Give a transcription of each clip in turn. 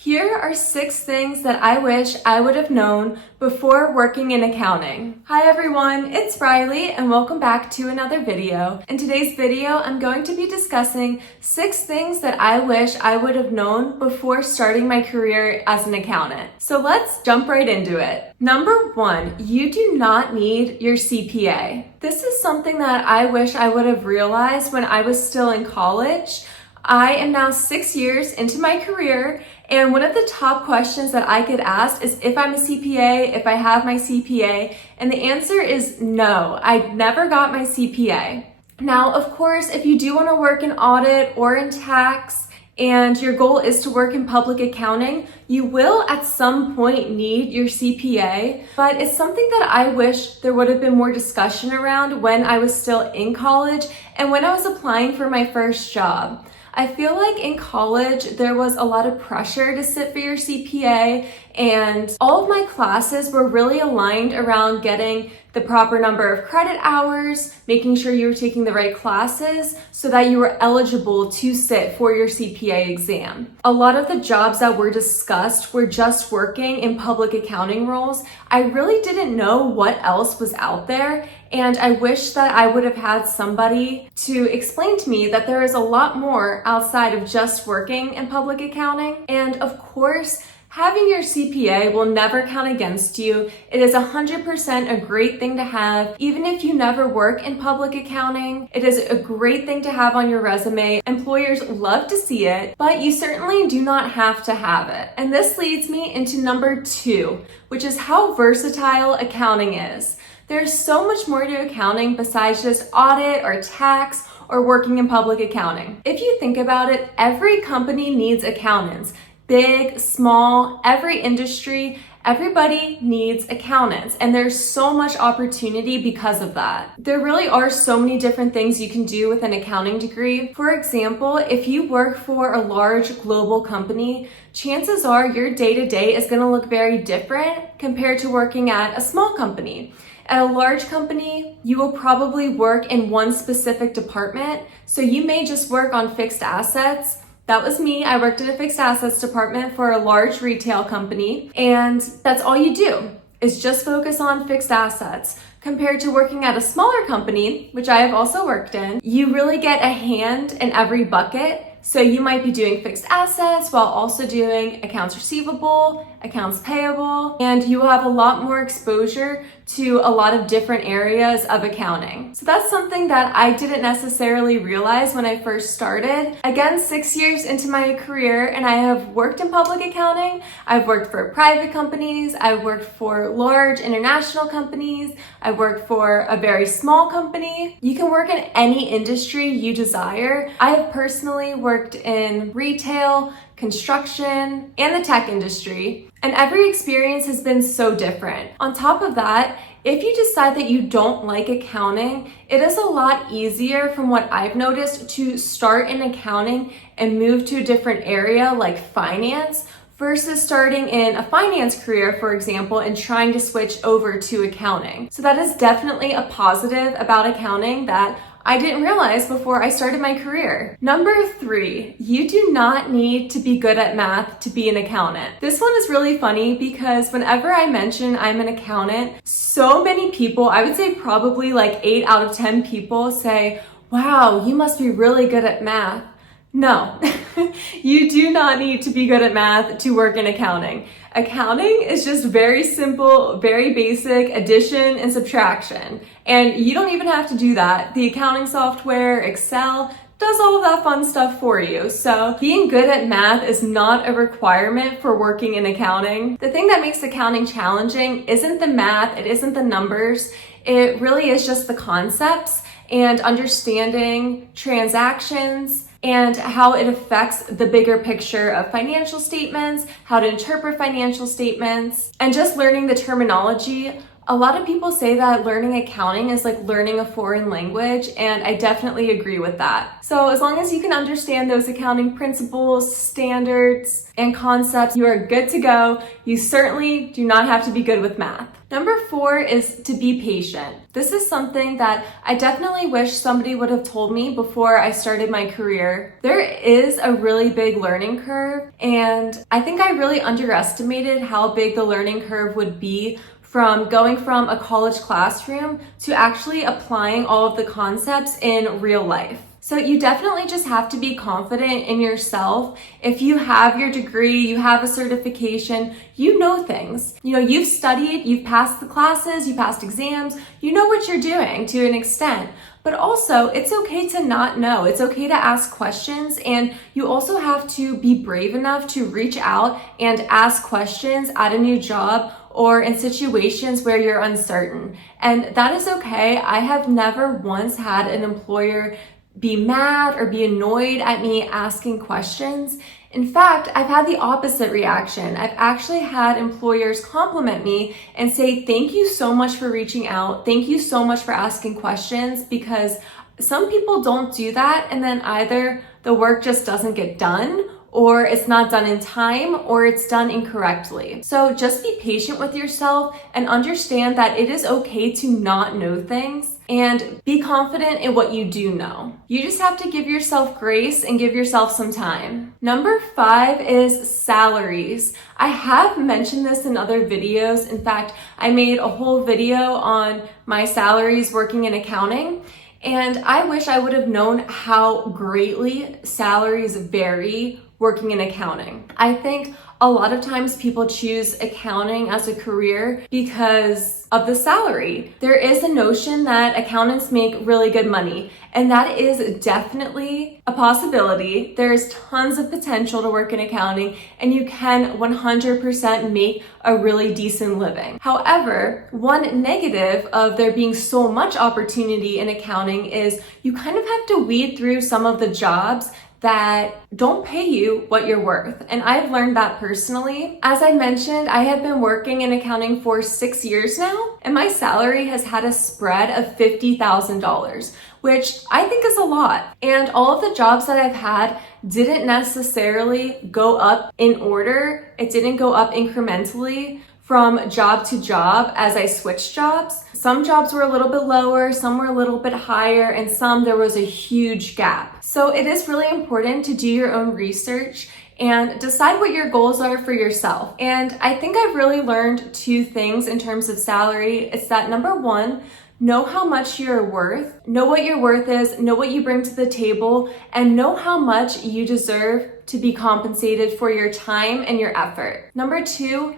Here are 6 things that I wish I would have known before working in accounting. Hi everyone, it's Riley and welcome back to another video. In today's video, I'm going to be discussing 6 things that I wish I would have known before starting my career as an accountant. So let's jump right into it. Number 1, you do not need your CPA. This is something that I wish I would have realized when I was still in college. I am now 6 years into my career, and one of the top questions that I get asked is if I'm a CPA, if I have my CPA, and the answer is no, I never got my CPA. Now, of course, if you do want to work in audit or in tax, and your goal is to work in public accounting, you will at some point need your CPA, but it's something that I wish there would have been more discussion around when I was still in college and when I was applying for my first job. I feel like in college, there was a lot of pressure to sit for your CPA, and all of my classes were really aligned around getting the proper number of credit hours, making sure you were taking the right classes so that you were eligible to sit for your CPA exam. A lot of the jobs that were discussed were just working in public accounting roles. I really didn't know what else was out there, and I wish that I would have had somebody to explain to me that there is a lot more outside of just working in public accounting. And of course, having your CPA will never count against you. It is 100% a great thing to have. Even if you never work in public accounting, it is a great thing to have on your resume. Employers love to see it, but you certainly do not have to have it. And this leads me into number 2, which is how versatile accounting is. There's so much more to accounting besides just audit or tax or working in public accounting. If you think about it, every company needs accountants. Big, small, every industry, everybody needs accountants, and there's so much opportunity because of that. There really are so many different things you can do with an accounting degree. For example, if you work for a large global company, chances are your day-to-day is going to look very different compared to working at a small company. At a large company, you will probably work in one specific department, so you may just work on fixed assets. That was me. I worked in a fixed assets department for a large retail company, and that's all you do is just focus on fixed assets. Compared to working at a smaller company, which I have also worked in, you really get a hand in every bucket. So you might be doing fixed assets while also doing accounts receivable, accounts payable, and you will have a lot more exposure to a lot of different areas of accounting. So that's something that I didn't necessarily realize when I first started. Again, 6 years into my career, and I have worked in public accounting. I've worked for private companies. I've worked for large international companies. I've worked for a very small company. You can work in any industry you desire. I have personally worked in retail, construction, and the tech industry, and every experience has been so different. On top of that, if you decide that you don't like accounting, it is a lot easier from what I've noticed to start in accounting and move to a different area like finance versus starting in a finance career, for example, and trying to switch over to accounting. So that is definitely a positive about accounting that I didn't realize before I started my career. Number 3, you do not need to be good at math to be an accountant. This one is really funny because whenever I mention I'm an accountant, so many people, I would say probably like 8 out of 10 people say, wow, you must be really good at math. No, you do not need to be good at math to work in accounting. Accounting is just very simple, very basic addition and subtraction. And you don't even have to do that. The accounting software, Excel, does all of that fun stuff for you. So being good at math is not a requirement for working in accounting. The thing that makes accounting challenging isn't the math, it isn't the numbers, it really is just the concepts and understanding transactions and how it affects the bigger picture of financial statements, how to interpret financial statements, and just learning the terminology A lot of people say that learning accounting is like learning a foreign language, and I definitely agree with that. So as long as you can understand those accounting principles, standards, and concepts, you are good to go. You certainly do not have to be good with math. Number 4 is to be patient. This is something that I definitely wish somebody would have told me before I started my career. There is a really big learning curve, and I think I really underestimated how big the learning curve would be from going from a college classroom to actually applying all of the concepts in real life. So you definitely just have to be confident in yourself. If you have your degree, you have a certification, you know things. You know, you've studied, you've passed the classes, you passed exams, you know what you're doing to an extent. But also, it's okay to not know. It's okay to ask questions, and you also have to be brave enough to reach out and ask questions at a new job or in situations where you're uncertain. And that is okay. I have never once had an employer be mad or be annoyed at me asking questions. In fact, I've had the opposite reaction. I've actually had employers compliment me and say, thank you so much for reaching out. Thank you so much for asking questions, because some people don't do that, and then either the work just doesn't get done, or it's not done in time, or it's done incorrectly. So just be patient with yourself and understand that it is okay to not know things, and be confident in what you do know. You just have to give yourself grace and give yourself some time. Number 5 is salaries. I have mentioned this in other videos. In fact, I made a whole video on my salaries working in accounting. And I wish I would have known how greatly salaries vary working in accounting. I think a lot of times people choose accounting as a career because of the salary. There is a notion that accountants make really good money, and that is definitely a possibility. There's tons of potential to work in accounting, and you can 100% make a really decent living. However, one negative of there being so much opportunity in accounting is you kind of have to weed through some of the jobs that don't pay you what you're worth. And I've learned that personally. As I mentioned, I have been working in accounting for 6 years now, and my salary has had a spread of $50,000, which I think is a lot. And all of the jobs that I've had didn't necessarily go up in order. It didn't go up incrementally from job to job as I switched jobs. Some jobs were a little bit lower, some were a little bit higher, and some there was a huge gap. So it is really important to do your own research and decide what your goals are for yourself. And I think I've really learned 2 things in terms of salary. It's that number 1, know how much you're worth, know what your worth is, know what you bring to the table, and know how much you deserve to be compensated for your time and your effort. Number 2,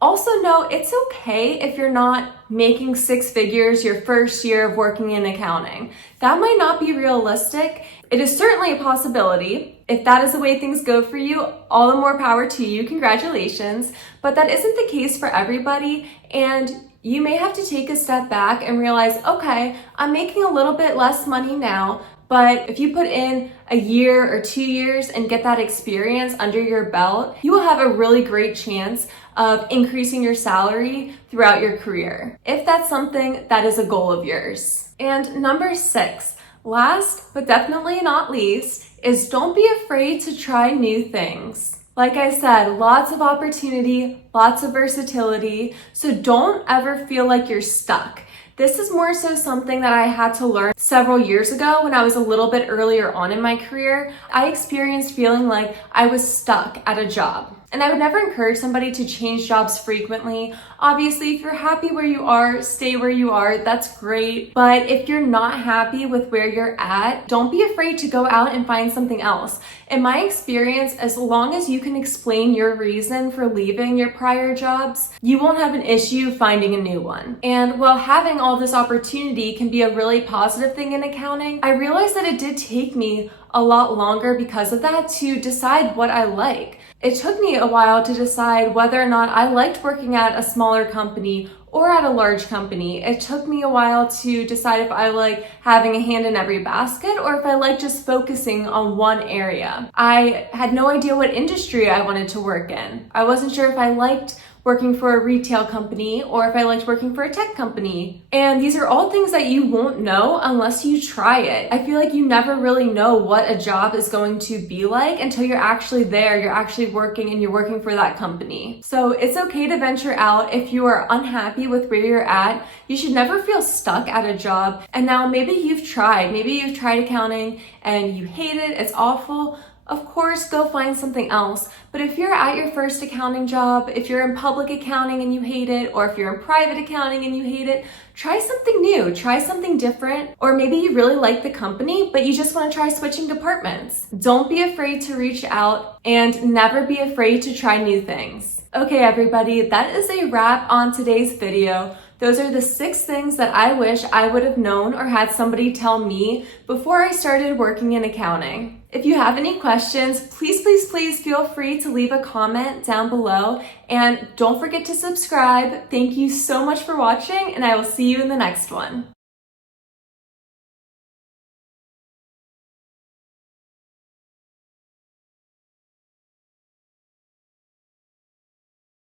also know it's okay if you're not making 6 figures your first year of working in accounting. That might not be realistic. It is certainly a possibility. If that is the way things go for you, all the more power to you, congratulations. But that isn't the case for everybody, and you may have to take a step back and realize, okay, I'm making a little bit less money now, but if you put in a year or 2 years and get that experience under your belt, you will have a really great chance of increasing your salary throughout your career, if that's something that is a goal of yours. And number 6, last but definitely not least, is don't be afraid to try new things. Like I said, lots of opportunity, lots of versatility, so don't ever feel like you're stuck. This is more so something that I had to learn several years ago when I was a little bit earlier on in my career. I experienced feeling like I was stuck at a job. And I would never encourage somebody to change jobs frequently. Obviously, if you're happy where you are, stay where you are, that's great. But if you're not happy with where you're at, don't be afraid to go out and find something else. In my experience, as long as you can explain your reason for leaving your prior jobs, you won't have an issue finding a new one. And while having all this opportunity can be a really positive thing in accounting, I realized that it did take me a lot longer because of that to decide what I like. It took me a while to decide whether or not I liked working at a smaller company or at a large company. It took me a while to decide if I like having a hand in every basket or if I like just focusing on one area. I had no idea what industry I wanted to work in. I wasn't sure if I liked working for a retail company or if I liked working for a tech company. And these are all things that you won't know unless you try it. I feel like you never really know what a job is going to be like until you're actually there, you're actually working and you're working for that company. So it's okay to venture out if you are unhappy with where you're at. You should never feel stuck at a job. And now maybe you've tried accounting and you hate it, it's awful. Of course, go find something else. But if you're at your first accounting job, if you're in public accounting and you hate it, or if you're in private accounting and you hate it, try something new, try something different. Or maybe you really like the company, but you just want to try switching departments. Don't be afraid to reach out and never be afraid to try new things. Okay, everybody, that is a wrap on today's video. Those are the 6 things that I wish I would have known or had somebody tell me before I started working in accounting. If you have any questions, please feel free to leave a comment down below, and don't forget to subscribe. Thank you so much for watching, and I will see you in the next one.